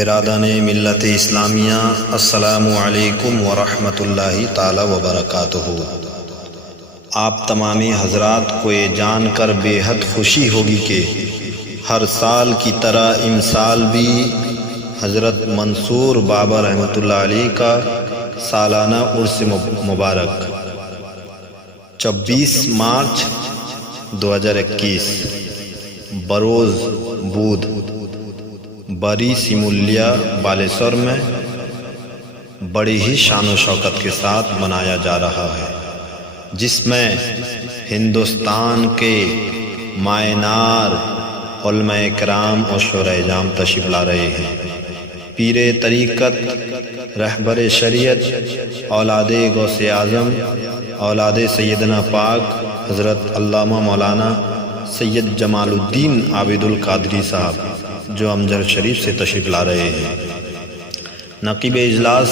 برادران ملت اسلامیہ السلام علیکم ورحمۃ اللہ تعالی وبرکاتہ۔ آپ تمامی حضرات کو یہ جان کر بے حد خوشی ہوگی کہ ہر سال کی طرح امسال بھی حضرت منصور بابا رحمۃ اللہ علیہ کا سالانہ عرس مبارک 26 مارچ 2021 بروز بود بری سیمولیا بالسور میں بڑی ہی شان و شوکت کے ساتھ منایا جا رہا ہے، جس میں ہندوستان کے مائنار علماء کرام اور شورائے جام تشریف لا رہے ہیں۔ پیر طریقت، رہبر شریعت، اولاد غوث اعظم، اولاد سیدنا پاک حضرت علامہ مولانا سید جمال الدین عابد القادری صاحب جو امجد شریف سے تشریف لا رہے ہیں۔ نقیب اجلاس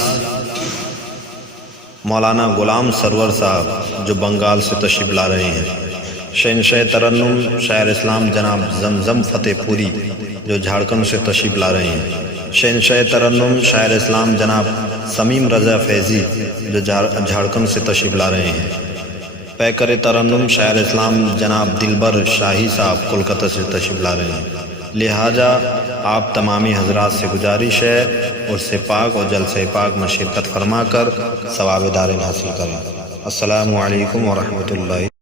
مولانا غلام سرور صاحب جو بنگال سے تشریف لا رہے ہیں۔ شہنشاہ ترنم شاعر اسلام جناب زمزم فتح پوری جو جھارکھنڈ سے تشریف لا رہے ہیں۔ شہنشاہ ترنم شاعر اسلام جناب سمیم رضا فیضی جو جھارکھنڈ سے تشریف لا رہے ہیں۔ پیکر ترنم شاعر اسلام جناب دلبر شاہی صاحب کولکتہ سے تشریف لا رہے ہیں۔ لہٰذا آپ تمامی حضرات سے گزارش ہے عرس پاک اور جلسہ پاک میں شرکت فرما کر ثواب دارین حاصل کریں۔ السلام علیکم ورحمۃ اللہ۔